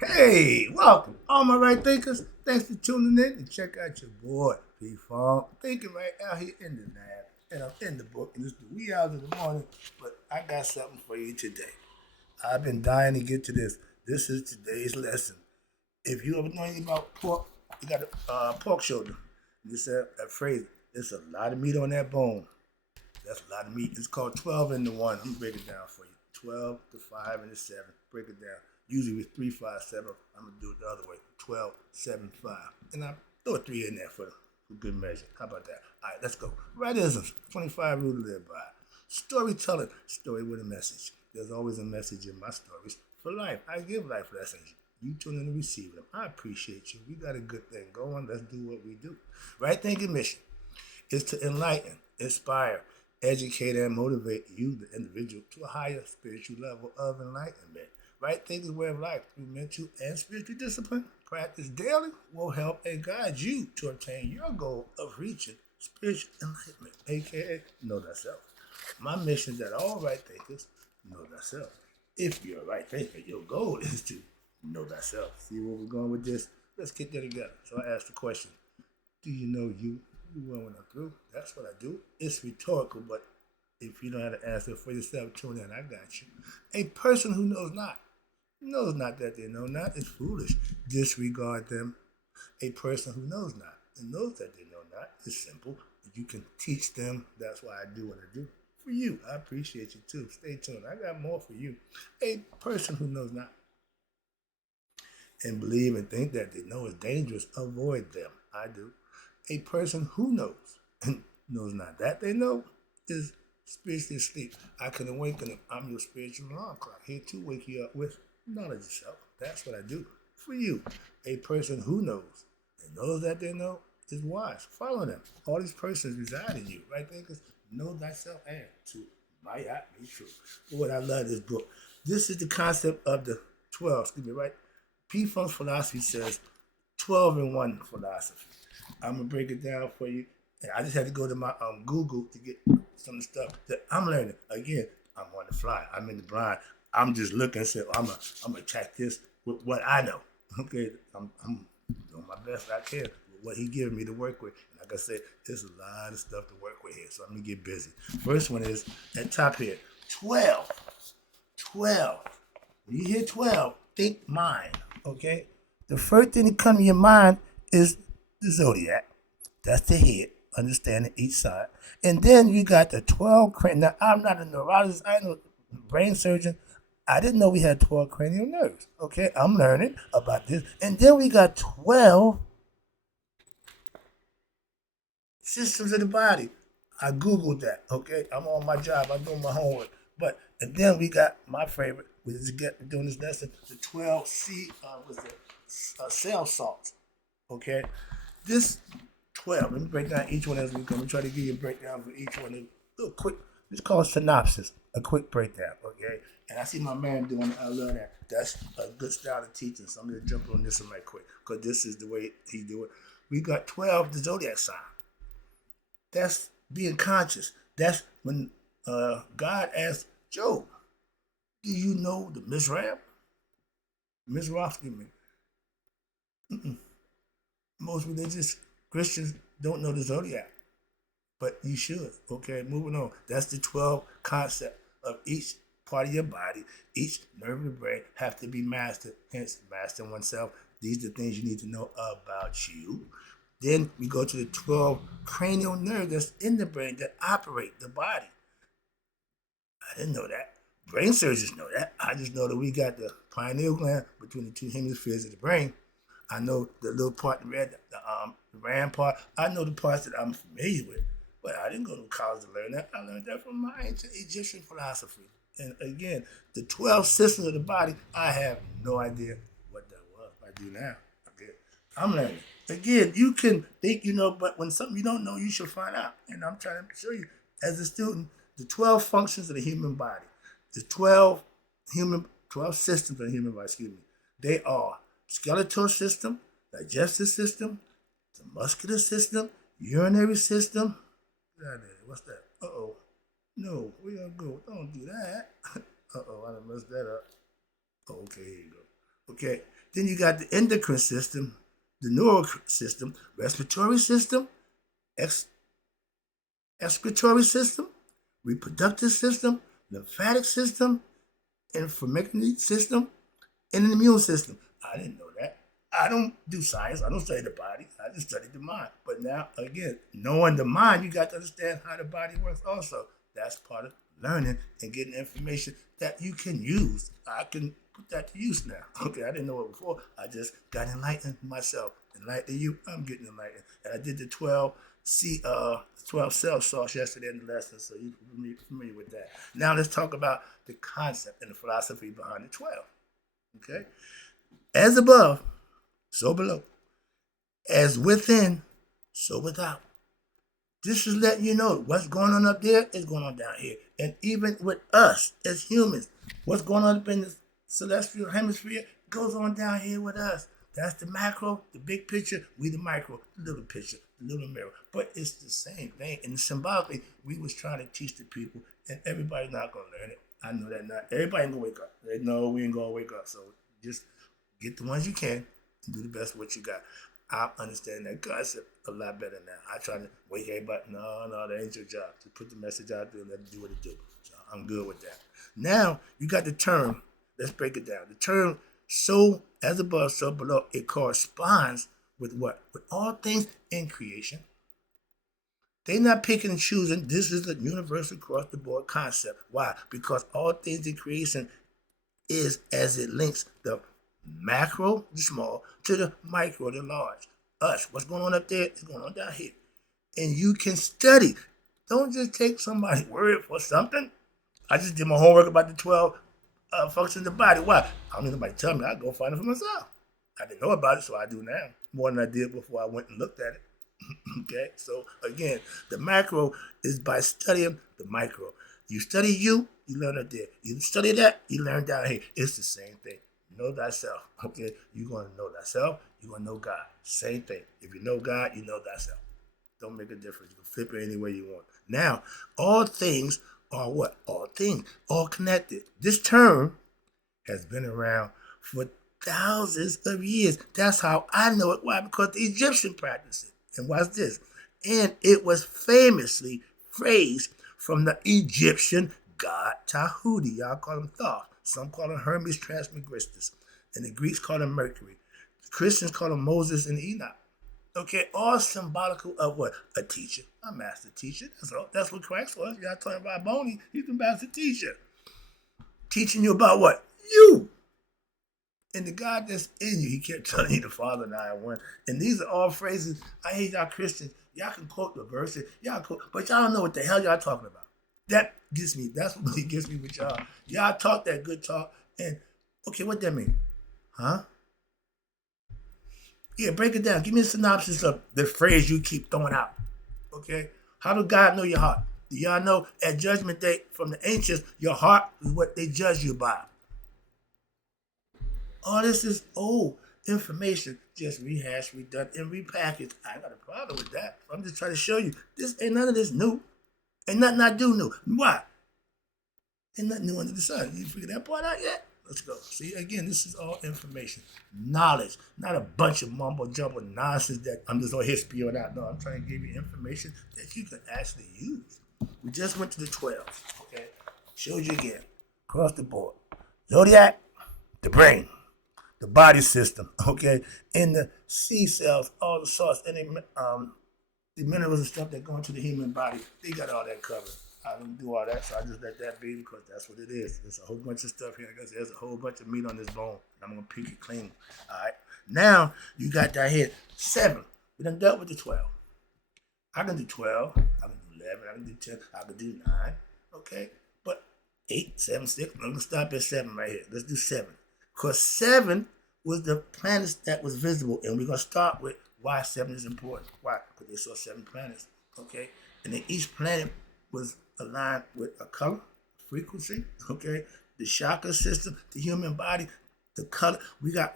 Hey, welcome, all my right thinkers. Thanks for tuning in and check out your boy, P Funk. Thinking right out here in the lab, and I'm in the book, and it's the wee hours of the morning, but I got something for you today. I've been dying to get to this. This is today's lesson. If you ever know anything about pork, you got a pork shoulder. You said that phrase, there's a lot of meat on that bone. That's a lot of meat. It's called 12 into 1. I'm going to break it down for you. 12 to 5 into 7. Break it down. Usually with 3, 5, 7. I'm going to do it the other way. 12, 7, 5. And I throw a 3 in there for good measure. How about that? All right, let's go. Rightism. 25 rule to live by. Storytelling. Story with a message. There's always a message in my stories. For life. I give life lessons. You tune in and receive them. I appreciate you. We got a good thing going. Let's do what we do. Right thinking mission is to enlighten, inspire, educate, and motivate you, the individual, to a higher spiritual level of enlightenment. Right thinking way of life through mental and spiritual discipline. Practice daily will help and guide you to obtain your goal of reaching spiritual enlightenment, aka know thyself. My mission is that all right thinkers know thyself. If you're a right thinker, your goal is to know thyself. See where we're going with this? Let's get there together. So I asked the question, do you know you? You will when I'm through. That's what I do. It's rhetorical, but if you don't have to answer for yourself, tune in. I got you. A person who knows not that they know not is foolish. Disregard them. A person who knows not and knows that they know not is simple. You can teach them. That's why I do what I do. For you, I appreciate you too. Stay tuned. I got more for you. A person who knows not and believe and think that they know is dangerous, avoid them. I do. A person who knows and knows not that they know is spiritually asleep. I can awaken them. I'm your spiritual alarm clock, here to wake you up with knowledge of self. That's what I do for you. A person who knows and knows that they know is wise. Follow them. All these persons reside in you, right? Thinkers, know thyself and to might not be true. Boy, I love this book. This is the concept of the 12, excuse me, right? P. Funk's philosophy says 12 in 1 philosophy. I'm going to break it down for you. And I just had to go to my Google to get some of the stuff that I'm learning. Again, I'm on the fly. I'm in the blind. I'm just looking and say, I'm going to attack this with what I know. Okay, I'm doing my best I can with what he giving me to work with. And like I said, there's a lot of stuff to work with here, so I'm going to get busy. First one is at top here, 12. 12. When you hear 12, think mind, okay? The first thing that comes to your mind is the zodiac. That's the head, understanding each side. And then you got the 12 cranial. Now, I'm not a neurologist, I know brain surgeon. I didn't know we had 12 cranial nerves, okay? I'm learning about this. And then we got 12 systems of the body. I Googled that, okay? I'm on my job, I'm doing my homework. But, and then we got my favorite, which is doing this lesson, the 12 cell salts, okay? This 12, let me break down each one as we go. I'm try to give you a breakdown for each one. A little quick, it's called synopsis, a quick breakdown, okay? And I see my man doing it, I love that. That's a good style of teaching, so I'm going to jump on this one right quick, because this is the way he do it. We got 12, the zodiac sign. That's being conscious. That's when God asked Job, do you know the Mizraim? Mizraim, excuse me. Most religious Christians don't know the zodiac, but you should. Okay, moving on. That's the 12 concept of each part of your body, each nerve of the brain have to be mastered, hence mastering oneself. These are the things you need to know about you. Then we go to the 12 cranial nerves that's in the brain that operate the body. I didn't know that. Brain surgeons know that. I just know that we got the pineal gland between the two hemispheres of the brain. I know the little part, the RAM part. I know the parts that I'm familiar with, but I didn't go to college to learn that. I learned that from my ancient Egyptian philosophy. And again, the 12 systems of the body, I have no idea what that was. I do now. Okay, I'm learning. Again, you can think you know, but when something you don't know, you should find out. And I'm trying to show you, as a student, the 12 functions of the human body, the 12 systems of the human body. Excuse me. They are skeletal system, digestive system, the muscular system, urinary system. What's that? Uh-oh. No, we gotta go. Don't do that. Uh-oh, I done messed that up. Oh, okay, here you go. Okay, Then you got the endocrine system, the neural system, respiratory system, excretory system, reproductive system, lymphatic system, inflammatory system, and an immune system. I didn't know that. I don't do science. I don't study the body. I just study the mind. But now, again, knowing the mind, you got to understand how the body works also. That's part of learning and getting information that you can use. I can put that to use now. Okay, I didn't know it before. I just got enlightened myself. Enlightened you, I'm getting enlightened. And I did the 12 cell sauce yesterday in the lesson, so you're familiar with that. Now let's talk about the concept and the philosophy behind the 12. Okay? As above, so below. As within, so without. This is letting you know what's going on up there is going on down here. And even with us as humans, what's going on up in the celestial hemisphere goes on down here with us. That's the macro, the big picture, we the micro, the little picture, the little mirror. But it's the same thing. And symbolically, we was trying to teach the people, and everybody's not going to learn it. I know that not everybody ain't going to wake up. They know we ain't going to wake up. So just get the ones you can and do the best with what you got. I understand that concept a lot better now. I try to wake everybody. No, that ain't your job. Just put the message out there and let it do what it do. So I'm good with that. Now, you got the term. Let's break it down. The term, so as above, so below, it corresponds with what? With all things in creation. They're not picking and choosing. This is a universal across-the-board concept. Why? Because all things in creation is as it links the macro, the small, to the micro, the large. Us, what's going on up there is going on down here. And you can study. Don't just take somebody's word for something. I just did my homework about the 12 functions of the body. Why? I don't need nobody to tell me. I go find it for myself. I didn't know about it, so I do now. More than I did before I went and looked at it. Okay? So, again, the macro is by studying the micro. You study you learn up there. You study that, you learn down here. It's the same thing. Know thyself. Okay? You're going to know thyself. You're going to know God. Same thing. If you know God, you know thyself. Don't make a difference. You can flip it any way you want. Now, all things are what? All things. All connected. This term has been around for thousands of years. That's how I know it. Why? Because the Egyptians practiced it. And watch this. And it was famously phrased from the Egyptian god Tahuti. Y'all call him Thoth. Some call him Hermes Trismegistus. And the Greeks call him Mercury. The Christians call him Moses and Enoch. Okay, all symbolical of what? A teacher, a master teacher. That's all. That's what Christ was. Y'all talking about Boney. He's the master teacher. Teaching you about what? You. And the God that's in you, he kept telling you the Father and I are one. And these are all phrases. I hate y'all Christians. Y'all can quote the verse, y'all quote, but y'all don't know what the hell y'all talking about. That gets me. That's what really gets me with y'all. Y'all talk that good talk. And, okay, what that mean? Huh? Yeah, break it down. Give me a synopsis of the phrase you keep throwing out. Okay? How does God know your heart? Do y'all know at Judgment Day from the ancients, your heart is what they judge you by? All this is old information, just rehashed, redone, and repackaged. I ain't got a problem with that. I'm just trying to show you, this ain't none of this new. Ain't nothing I do new. Why? Ain't nothing new under the sun. You figure that part out yet? Let's go. See, again, this is all information. Knowledge. Not a bunch of mumbo-jumbo nonsense that I'm just on here spewing out. No, I'm trying to give you information that you can actually use. We just went to the 12. Okay? Showed you again. Across the board. Zodiac, the brain. The body system. Okay? And the C cells, all the sorts, and the minerals and stuff that go into the human body, they got all that covered. I don't do all that, so I just let that be because that's what it is. There's a whole bunch of stuff here. I guess there's a whole bunch of meat on this bone. And I'm going to pick it clean. All right? Now, you got that here. 7. We done dealt with the 12. I can do 12. I can do 11. I can do 10. I can do 9. Okay? But 8, 7, 6. I'm going to stop at 7 right here. Let's do 7. Because 7 was the planets that was visible. And we're going to start with why 7 is important. Why? Because they saw 7 planets. Okay? And then each planet was aligned with a color, frequency, okay? The chakra system, the human body, the color. We got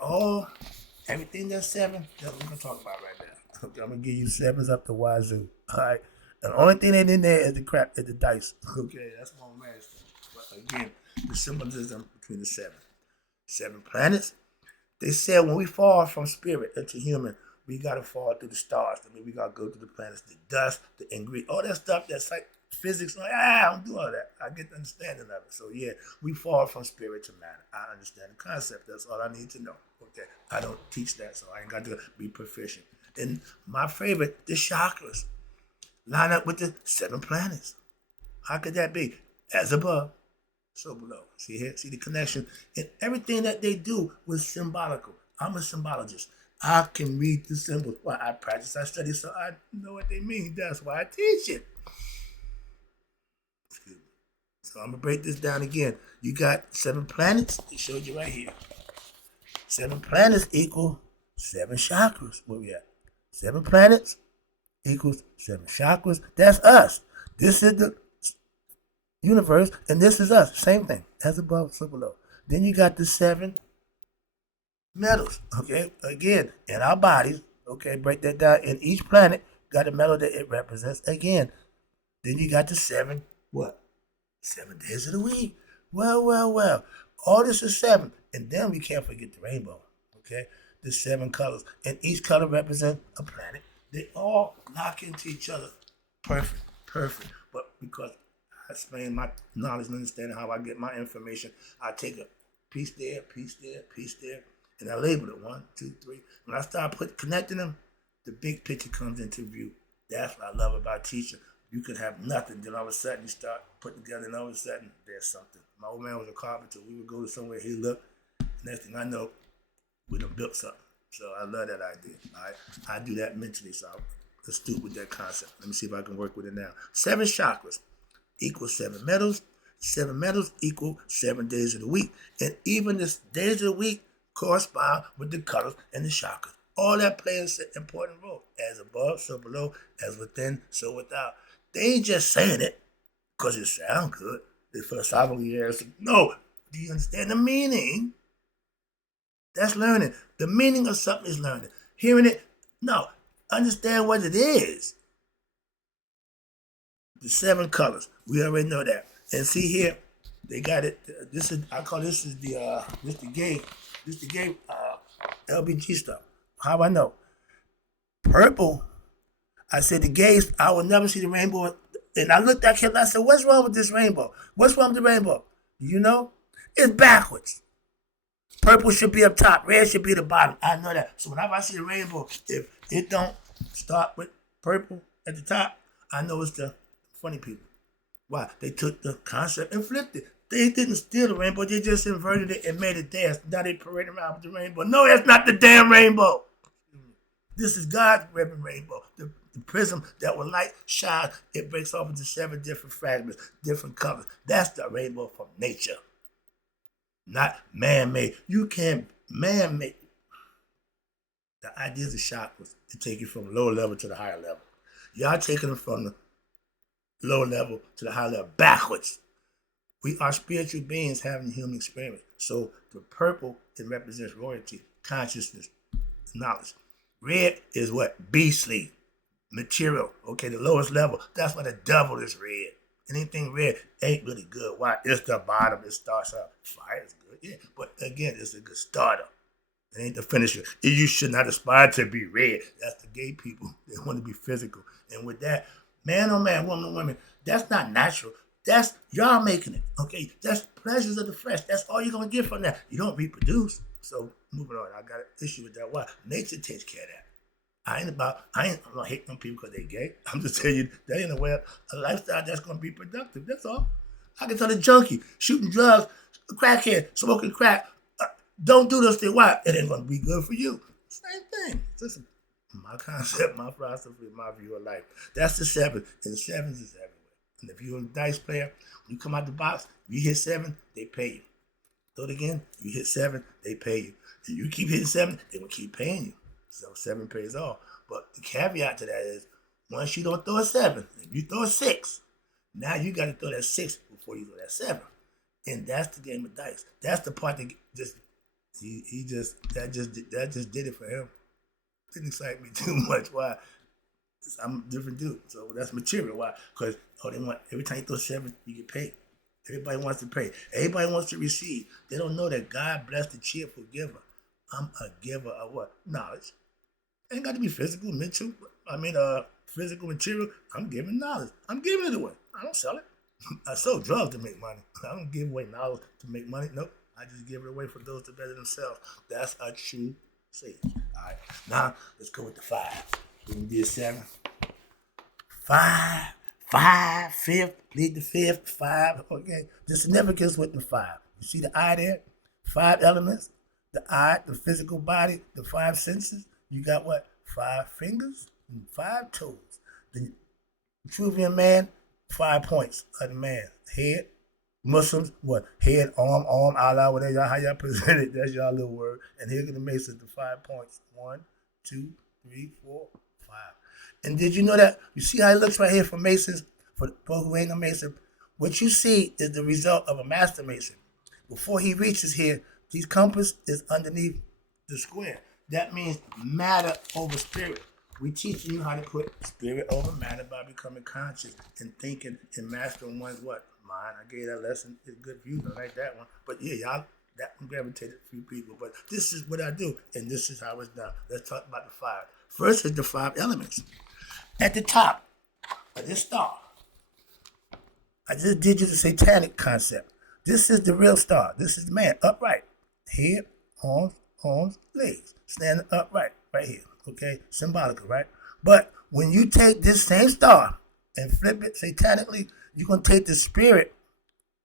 everything that's 7, that's what we're going to talk about right now. Okay, I'm going to give you 7s up to wazoo, all right? And the only thing that in there is the dice, okay? That's what I'm mad at. But again, the symbolism between the 7. 7 planets, They said when we fall from spirit into human, we gotta fall through the stars. I mean, we gotta go through the planets, the dust, the ingredient, all that stuff that's like physics. Like, I don't do all that. I get the understanding of it. So yeah, we fall from spirit to matter. I understand the concept. That's all I need to know. Okay, I don't teach that, so I ain't got to be proficient. And my favorite, the chakras, line up with the 7 planets. How could that be? As above, so below. See here? See the connection? And everything that they do was symbolical. I'm a symbologist. I can read the symbols. Well, I practice, I study, so I know what they mean. That's why I teach it. Excuse me. So I'm going to break this down again. You got 7 planets. They showed you right here. 7 planets equal 7 chakras. Where we at? 7 planets equals 7 chakras. That's us. This is the universe, and this is us. Same thing. As above, so below. Then you got the 7 metals. Okay, again, in our bodies. Okay, break that down. In each planet, got a metal that it represents. Again, then you got the 7 what? 7 days of the week. Well. All this is 7, and then we can't forget the rainbow. Okay, the 7 colors, and each color represents a planet. They all knock into each other. Perfect. But because I explain my knowledge and understanding how I get my information, I take a piece there, and I label it 1, 2, 3. When I start connecting them, the big picture comes into view. That's what I love about teaching. You could have nothing, then all of a sudden you start putting together, and all of a sudden there's something. My old man was a carpenter. We would go to somewhere, he'd look. Next thing I know, we done built something. So I love that idea. All right, I do that mentally, so I'm astute with that concept. Let me see if I can work with it now. 7 chakras equals 7 metals. 7 metals equal 7 days of the week. And even the days of the week correspond with the colors and the chakras. All that plays an important role. As above, so below. As within, so without. They ain't just saying it because it sounds good. They philosophically answer, no. Do you understand the meaning? That's learning. The meaning of something is learning. Hearing it, no. Understand what it is. The 7 colors. We already know that. And see here, they got it. This is the gay LBG stuff. How I know? Purple. I said the gays, I will never see the rainbow. And I looked at him and I said, what's wrong with this rainbow? What's wrong with the rainbow? You know? It's backwards. Purple should be up top. Red should be the bottom. I know that. So whenever I see the rainbow, if it don't start with purple at the top, I know it's the funny people. Why? They took the concept and flipped it. They didn't steal the rainbow. They just inverted it and made it theirs. Now they parade around with the rainbow. No, that's not the damn rainbow. This is God's ribbon rainbow. The prism that when light shines, it breaks off into 7 different fragments, different colors. That's the rainbow from nature, not man-made. You can't man-made. The idea of the chakras to take you from lower level to the higher level. Y'all taking them from the lower level to the higher level backwards. We are spiritual beings having a human experience. So the purple, it represents royalty, consciousness, knowledge. Red is what? Beastly. Material. Okay, the lowest level. That's why the devil is red. Anything red ain't really good. Why? It's the bottom. It starts out. Fire is good. Yeah. But again, it's a good starter. It ain't the finisher. You should not aspire to be red. That's the gay people. They want to be physical. And with that, man on man, woman on woman, that's not natural. That's y'all making it. Okay? That's pleasures of the flesh. That's all you're going to get from that. You don't reproduce. So moving on. I got an issue with that. Why? Nature takes care of that. I ain't gonna hate them people because they gay. I'm just telling you, that ain't a lifestyle that's gonna be productive. That's all. I can tell the junkie, shooting drugs, crackhead, smoking crack, don't do those things. Why? It ain't gonna be good for you. Same thing. Listen, my concept, my philosophy, my view of life. That's the 7, and the 7s is everywhere. And if you're a dice player, when you come out the box, if you hit 7, they pay you. Do it again, you hit 7, they pay you. And you keep hitting 7, they will keep paying you. So 7 pays off. But the caveat to that is, once you don't throw a 7, if you throw a 6, now you got to throw that 6 before you throw that 7. And that's the game of dice. That's the part that just did it for him. Didn't excite me too much. Why? I'm a different dude. So that's material. Why? Because they want every time you throw 7, you get paid. Everybody wants to pay. Everybody wants to receive. They don't know that God blessed the cheerful giver. I'm a giver of what? Knowledge. Ain't got to be physical, mental. Physical material. I'm giving knowledge. I'm giving it away. I don't sell it. I sell drugs to make money. I don't give away knowledge to make money. Nope. I just give it away for those to better themselves. That's a true sage. All right. Now let's go with the 5. We can do 7. 5, fifth. Lead the 5th. 5. Okay. The significance with the 5. You see the eye there? 5 elements. The eye, the physical body, the 5 senses. You got what? 5 fingers and 5 toes. The Peruvian man, 5 points of the man. Head. Muslims, what? Head, arm, Allah, whatever y'all, how y'all present it. That's y'all little word. And here are the Masons, the 5 points. 1, 2, 3, 4, 5. And did you know that? You see how it looks right here for Masons? For folks who ain't a Mason? What you see is the result of a Master Mason. Before he reaches here, this compass is underneath the square. That means matter over spirit. We teaching you how to put spirit over matter by becoming conscious and thinking and mastering one's what? Mind. I gave that lesson. It's good view. I like that one. But yeah, y'all, that one gravitated a few people. But this is what I do, and this is how it's done. Let's talk about the 5. First is the 5 elements. At the top of this star, I just did you the satanic concept. This is the real star. This is the man, upright. Head, arms, legs. Standing upright, right here. Okay? Symbolical, right? But when you take this same star and flip it satanically, you're going to take the spirit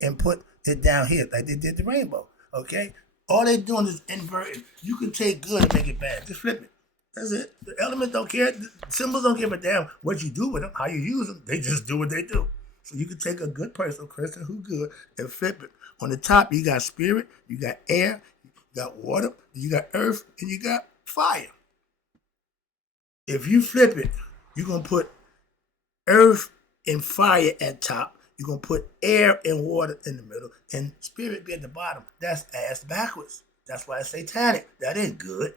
and put it down here like they did the rainbow. Okay? All they're doing is inverting. You can take good and make it bad. Just flip it. That's it. The elements don't care. The symbols don't give a damn what you do with them, how you use them. They just do what they do. So you can take a good person, a Christian who good, and flip it. On the top, you got spirit, you got air, you got water, you got earth, and you got fire. If you flip it, you're going to put earth and fire at top. You're going to put air and water in the middle, and spirit be at the bottom. That's ass backwards. That's why it's satanic. That ain't good.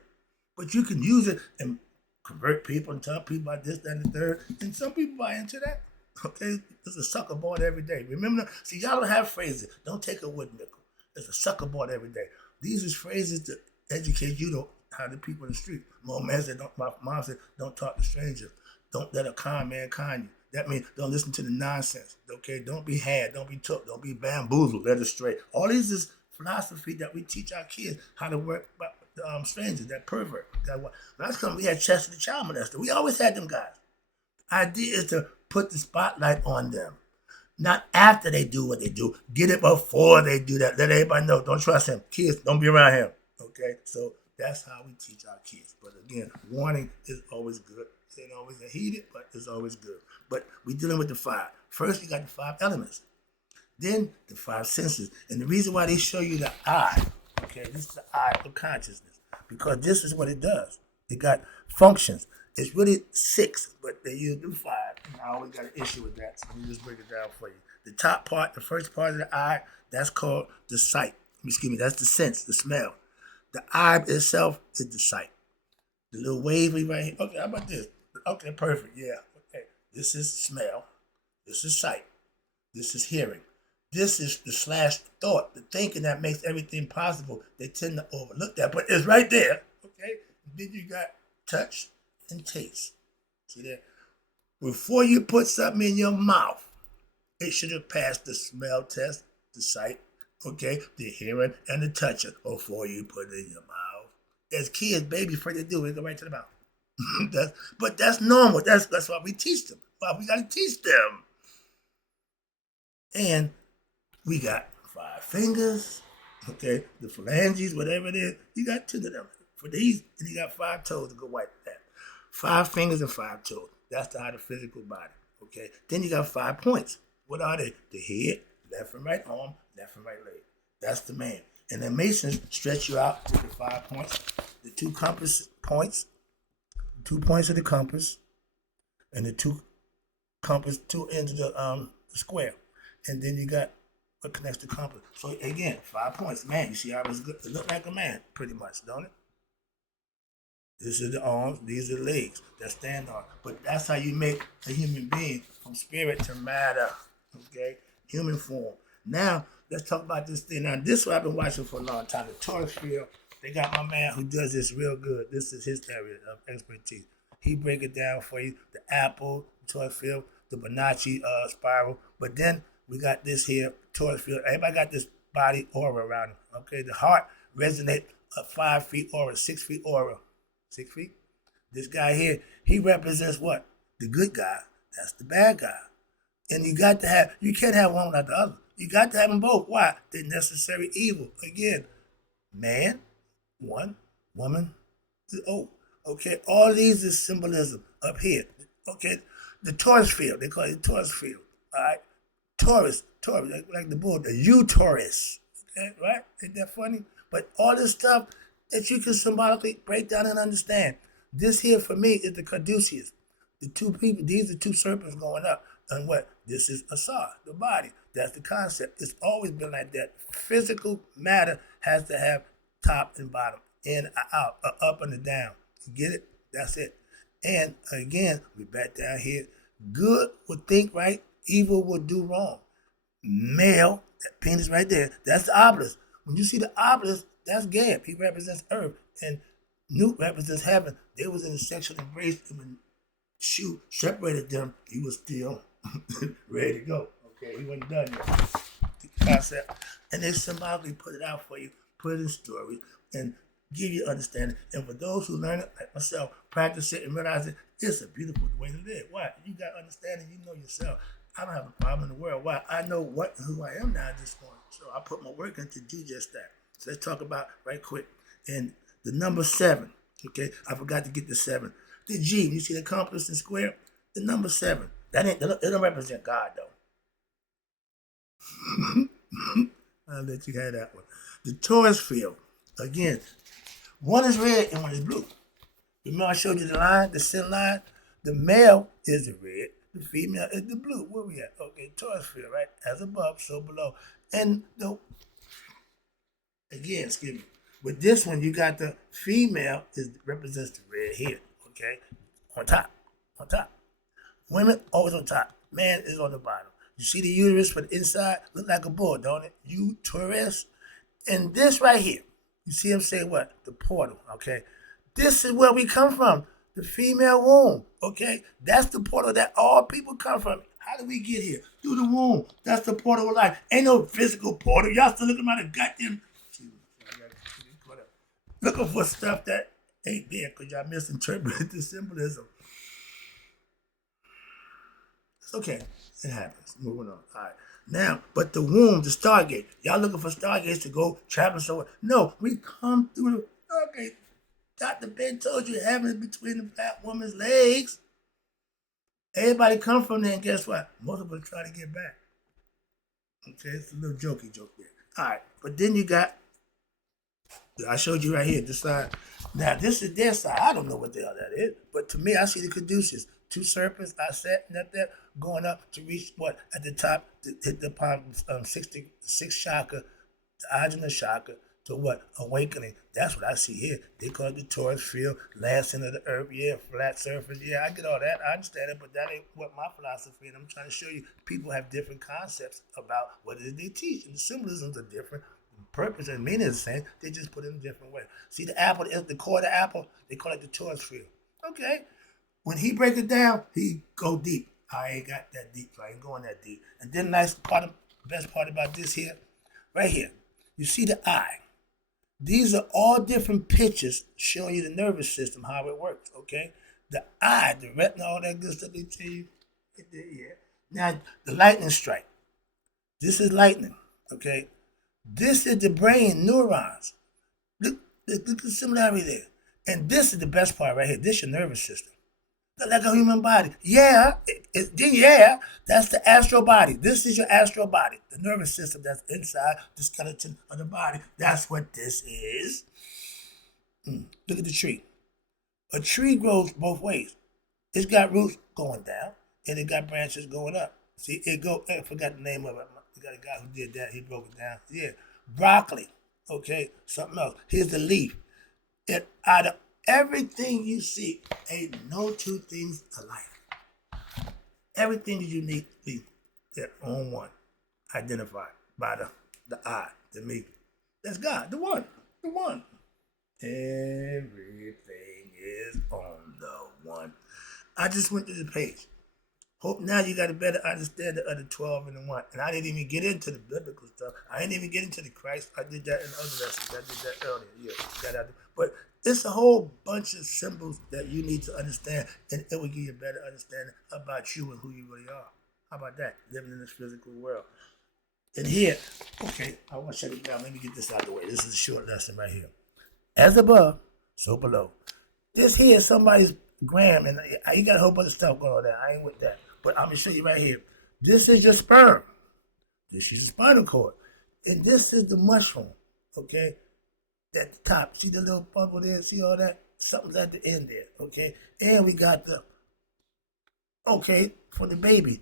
But you can use it and convert people and tell people about this, that, and the third. And some people buy into that. Okay, there's a sucker board every day. Remember, see, y'all don't have phrases. Don't take a wood nickel. There's a sucker board every day. These are phrases to educate you to how the people in the street. My mom said, don't talk to strangers. Don't let a con man con you. That means don't listen to the nonsense. Okay, don't be had, don't be took, don't be bamboozled, led astray. All these is philosophy that we teach our kids how to work by strangers, that pervert. Last time we had Chester the child molester. We always had them guys. The idea is to put the spotlight on them. Not after they do what they do. Get it before they do that. Let everybody know. Don't trust him. Kids, don't be around him. Okay? So that's how we teach our kids. But again, warning is always good. It ain't always heated, but it's always good. But we're dealing with the 5. First, you got the 5 elements. Then the 5 senses. And the reason why they show you the eye, okay, this is the eye of consciousness. Because this is what it does. It got functions. It's really 6, but they use the 5. And I always got an issue with that, so let me just break it down for you. The top part, the first part of the eye, that's called the sight. Excuse me, that's the sense, the smell. The eye itself is the sight. The little wavy right here. Okay, how about this? Okay, perfect, yeah. Okay, this is smell. This is sight. This is hearing. This is the / thought, the thinking that makes everything possible. They tend to overlook that, but it's right there. Okay, then you got touch and taste. See that? Before you put something in your mouth, it should have passed the smell test, the sight, okay, the hearing, and the touching before you put it in your mouth. As kids, babies, before they do, we go right to the mouth. But that's normal. That's why we teach them. Why we got to teach them. And we got 5 fingers, okay, the phalanges, whatever it is. You got 2 of them. For these, and you got 5 toes to go wipe that. 5 fingers and 5 toes. That's how the physical body, okay? Then you got 5 points. What are they? The head, left and right arm, left and right leg. That's the man. And the Masons stretch you out with the 5 points, the 2 compass points, 2 points of the compass, and the 2 ends of the square. And then you got what connects the compass. So again, 5 points. Man, you see how it's good? It looks like a man, pretty much, don't it? This is the arms, these are the legs that stand on. But that's how you make a human being from spirit to matter, okay? Human form. Now, let's talk about this thing. Now, this is what I've been watching for a long time, the Tourus field They got my man who does this real good. This is his area of expertise. He break it down for you. The apple, Tourus field, the Bonacci spiral. But then we got this here, Tourus field. Everybody got this body aura around him. Okay, the heart resonate a 5 feet aura, 6 feet aura. 6 feet? This guy here, he represents what? The good guy. That's the bad guy. And you can't have one without the other. You got to have them both. Why? They're necessary evil. Again, man, one, woman, okay, all these is symbolism up here. Okay, the Taurus field, they call it the Taurus field. All right, Taurus, like the bull, the Taurus. Okay, right? Ain't that funny? But all this stuff that you can symbolically break down and understand. This here for me is the caduceus. The two people, these are two serpents going up. And what? This is Asar, the body. That's the concept. It's always been like that. Physical matter has to have top and bottom, in, out, up and down. You get it? That's it. And again, we back down here. Good would think right, evil would do wrong. Male, that penis right there, that's the obelisk. When you see the obelisk, that's Gab. He represents earth. And Newt represents heaven. They was in a sexual embrace, and when Shu separated them, he was still ready to go. Okay, he wasn't done yet. The concept. And they symbolically put it out for you, put it in stories, and give you understanding. And for those who learn it, like myself, practice it and realize it, it's a beautiful way to live. Why? You got understanding, you know yourself. I don't have a problem in the world. Why? I know what and who I am now at this point. So I put my work in to do just that. So let's talk about right quick. And the number 7, okay? I forgot to get the 7. The G, you see the compass and square? The number 7. It don't represent God, though. I'll let you have that one. The Taurus field, again, one is red and one is blue. Remember I showed you the line, the sin line? The male is the red, the female is the blue. Where we at? Okay, Taurus field, right? As above, so below. And again, excuse me. With this one, you got the female represents the red here, okay? On top. Women always on top. Man is on the bottom. You see the uterus for the inside? Look like a bull, don't it? Uterus. And this right here, you see him say what? The portal, okay? This is where we come from. The female womb, okay? That's the portal that all people come from. How did we get here? Through the womb. That's the portal of life. Ain't no physical portal. Y'all still looking at the goddamn... Looking for stuff that ain't there because y'all misinterpreted the symbolism. It's okay. It happens. Moving on. All right. Now, but the womb, the stargate. Y'all looking for stargates to go travel somewhere. No, we come through the stargate. Dr. Ben told you heaven is between the black woman's legs. Everybody come from there, and guess what? Most of us try to get back. Okay, it's a little jokey joke there. All right, but then you got, I showed you right here, this side. Now, this is their side. I don't know what the hell that is, but to me, I see the caduceus. 2 serpents, I sat and up there, going up to reach what? At the top, to hit the palm, 66 chakra, the Ajna chakra, to what? Awakening. That's what I see here. They call it the Taurus field, land center of the earth, yeah, flat surface, yeah, I get all that, I understand it, but that ain't what my philosophy is. I'm trying to show you people have different concepts about what it is they teach, and the symbolisms are different. Purpose and meaning is the same, they just put it in a different way. See the apple, the core of the apple, they call it the Taurus field. Okay. When he break it down, he go deep. I ain't got that deep, so I ain't going that deep. And then best part about this here, right here, you see the eye. These are all different pictures showing you the nervous system, how it works, okay? The eye, the retina, all that good stuff they tell you. Yeah. Now, the lightning strike. This is lightning, okay? This is the brain neurons. Look at the similarity there. And this is the best part right here. This is your nervous system. Like a human body. Yeah, that's the astral body. This is your astral body. The nervous system that's inside the skeleton of the body. That's what this is. Look at the tree. A tree grows both ways. It's got roots going down, and it got branches going up. See, I forgot the name of it. We got a guy who did that. He broke it down. Yeah, broccoli. Okay, something else. Here's the leaf. Out of everything you see, ain't no two things alike. Everything is uniquely their own one, identified by the I, the me. That's God, the one. Everything is on the one. I just went to the page. Hope now you got a better understanding of the 12 and the 1. And I didn't even get into the biblical stuff. I didn't even get into the Christ. I did that in other lessons. I did that earlier. Yeah, that I did. But it's a whole bunch of symbols that you need to understand, and it will give you a better understanding about you and who you really are. How about that? Living in this physical world. And here, okay, I want to shut it down. Let me get this out of the way. This is a short lesson right here. As above, so below. This here is somebody's gram, and you got a whole bunch of stuff going on there. I ain't with that. But I'm going to show you right here. This is your sperm. This is your spinal cord. And this is the mushroom, okay? At the top. See the little bubble there? See all that? Something's at the end there, okay? And we got the, okay, for the baby,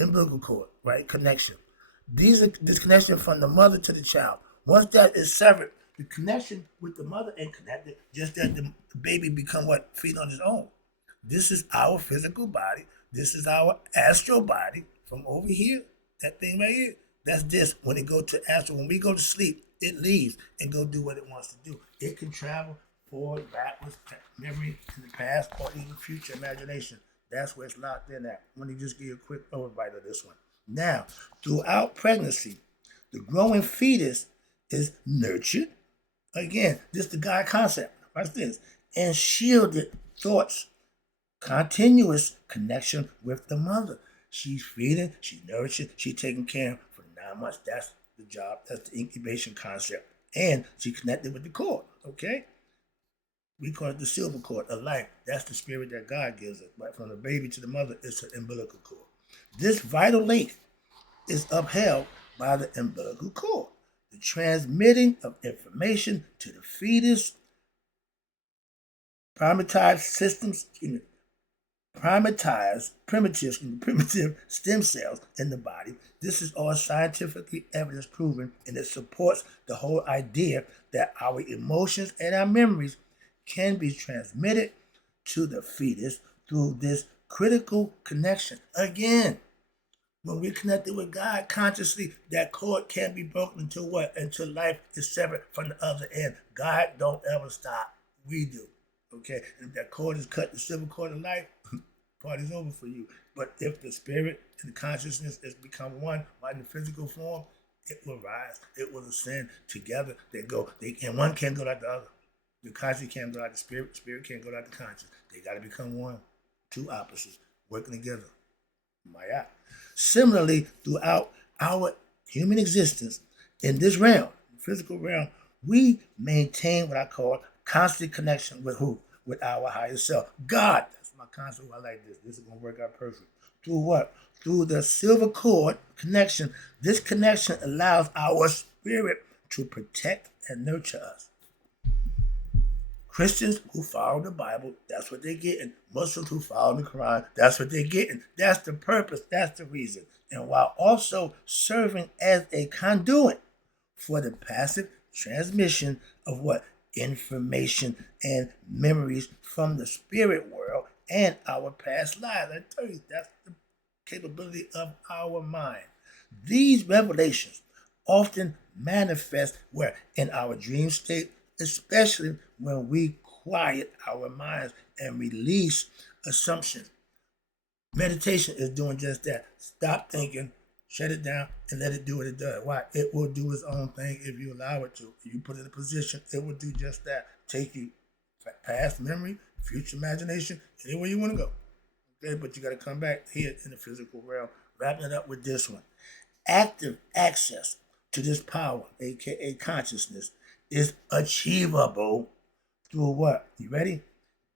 umbilical cord, right? Connection. This connection from the mother to the child. Once that is severed, the connection with the mother ain't connected, just that the baby become what? Feed on his own. This is our physical body. This is our astral body from over here. That thing right here. That's this. When it go to astral, when we go to sleep, it leaves and go do what it wants to do. It can travel forward, backwards, memory in the past, or even future imagination. That's where it's locked in at. Let me just give you a quick overview of this one. Now, throughout pregnancy, the growing fetus is nurtured. Again, this is the God concept. Watch this. And shielded thoughts. Continuous connection with the mother. She's feeding, she's nourishing, she's taking care of for 9 months. That's the job. That's the incubation concept. And she connected with the cord, okay? We call it the silver cord of life. That's the spirit that God gives us. But from the baby to the mother, it's an umbilical cord. This vital link is upheld by the umbilical cord. The transmitting of information to the fetus, primitive stem cells in the body. This is all scientifically evidence proven, and it supports the whole idea that our emotions and our memories can be transmitted to the fetus through this critical connection. Again, when we're connected with God consciously, that cord can't be broken until what? Until life is severed from the other end. God don't ever stop. We do. Okay? And if that cord is cut, the silver cord of life, party's over for you. But if the spirit and the consciousness has become one, in the physical form, it will rise. It will ascend together. And one can't go like the other. The conscious can't go like the spirit. Spirit can't go like the conscious. They got to become one. Two opposites working together. Maya. Similarly, throughout our human existence in this realm, the physical realm, we maintain what I call constant connection with who? With our higher self. God. That's my concept. I like this. This is going to work out perfect. Through what? Through the silver cord connection. This connection allows our spirit to protect and nurture us. Christians who follow the Bible, that's what they're getting. Muslims who follow the Quran, that's what they're getting. That's the purpose. That's the reason. And while also serving as a conduit for the passive transmission of what? Information and memories from the spirit world and our past lives. I tell you, that's the capability of our mind. These revelations often manifest where? In our dream state, especially when we quiet our minds and release assumptions. Meditation is doing just that. Stop thinking, shut it down, and let it do what it does. Why? It will do its own thing if you allow it to. If you put it in a position, it will do just that. Take you past memory, future imagination, anywhere you want to go. Okay, but you got to come back here in the physical realm. Wrapping it up with this one. Active access to this power, aka consciousness, is achievable through what? You ready?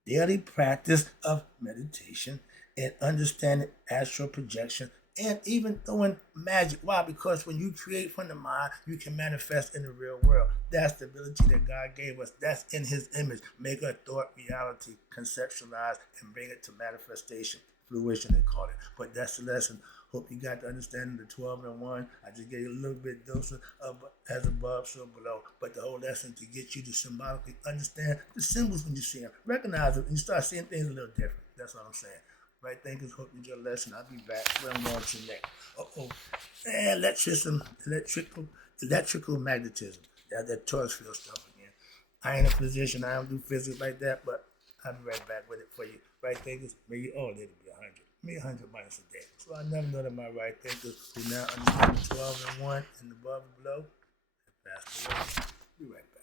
Daily practice of meditation and understanding astral projection and even throwing magic. Why? Because when you create from the mind, you can manifest in the real world. That's the ability that God gave us. That's in His image. Make a thought reality, conceptualize, and bring it to manifestation. Fruition, they call it. But that's the lesson. Hope you got the understanding of the 12 and 1. I just gave you a little bit dose of as above, so below. But the whole lesson to get you to symbolically understand the symbols when you see them. Recognize them, and you start seeing things a little different. That's what I'm saying. Right, thinkers, hope you enjoy the lesson. I'll be back. Where I'm going to next. Electrical magnetism. That Tourus field stuff again. I ain't a physician. I don't do physics like that, but I'll be right back with it for you. Right thinkers, may you all live to be 100. May 100 minus a day. So I never know that my right thinkers who now understand the 12 and 1 and above and below have passed away. Be right back.